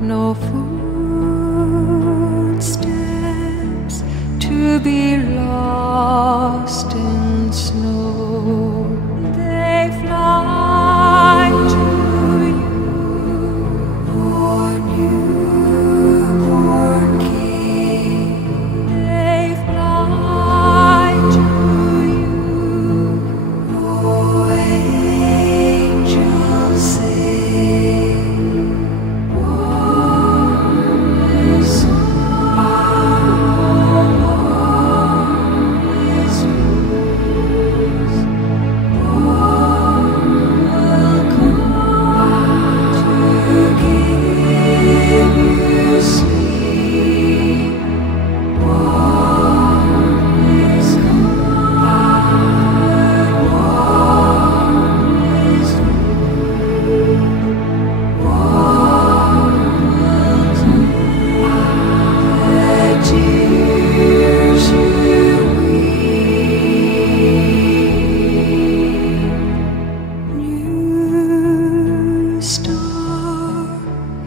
no footsteps to be lost in snow. They fly to you, born newborn King. They fly to you, oh angels sing. Warm is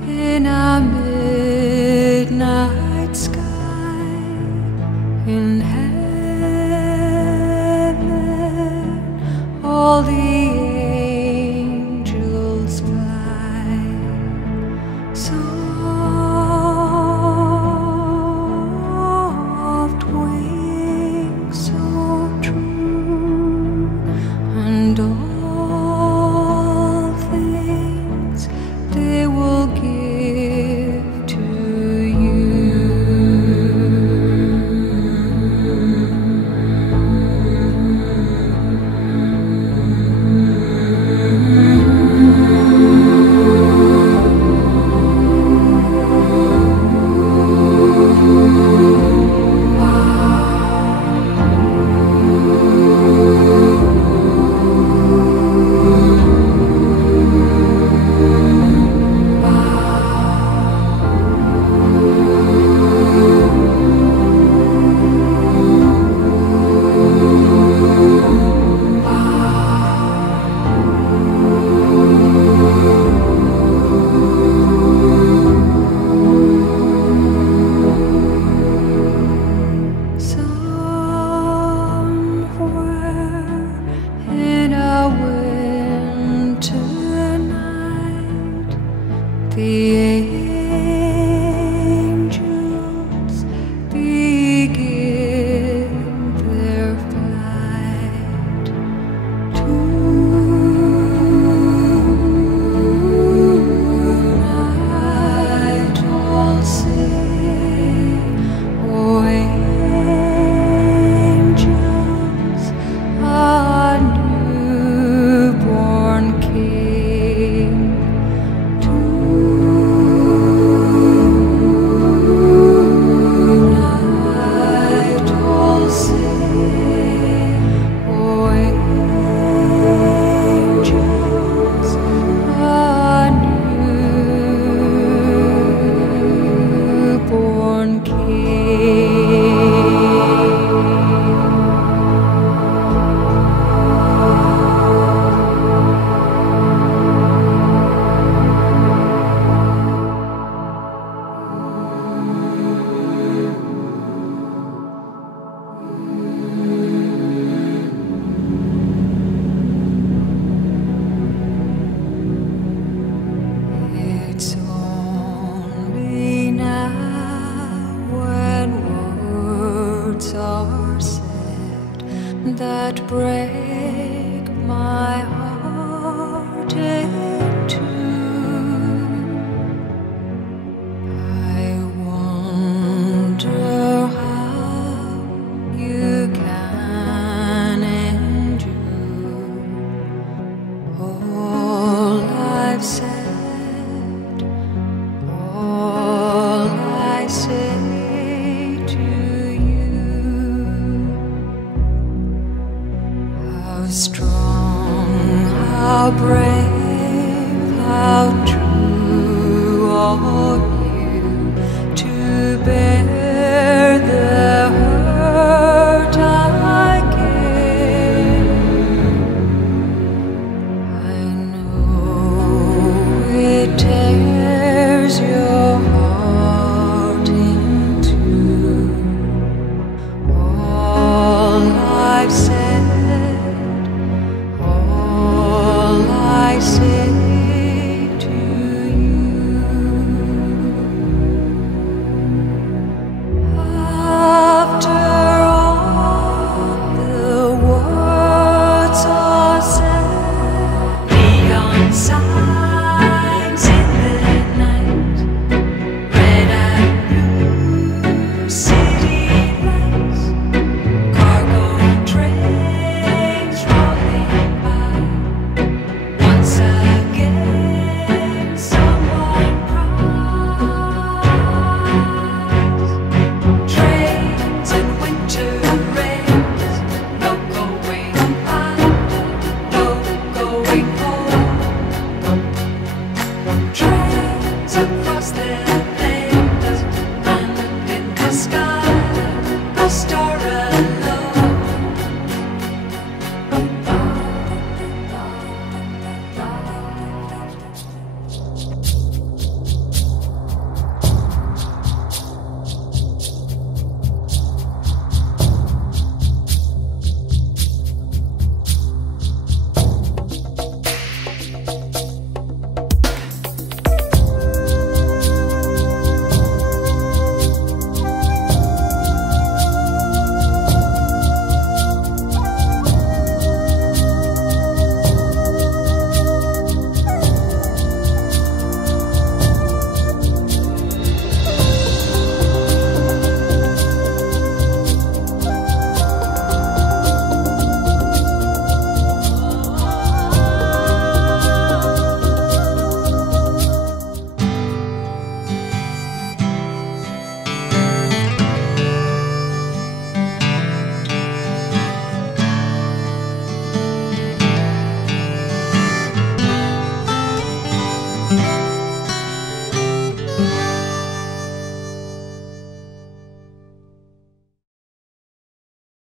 in a midnight sky, in heaven all the angels fly. Soft wings so true, and all things they will give to you. The angels begin their flight. Tonight all sing, oh angels, a newborn King. It's only now when words are said that break my heart in two. I wonder how you can endure all I've said, all I say to you. How strong, how brave, how true are you to bear the hurt I gave. I know it tears your frosted.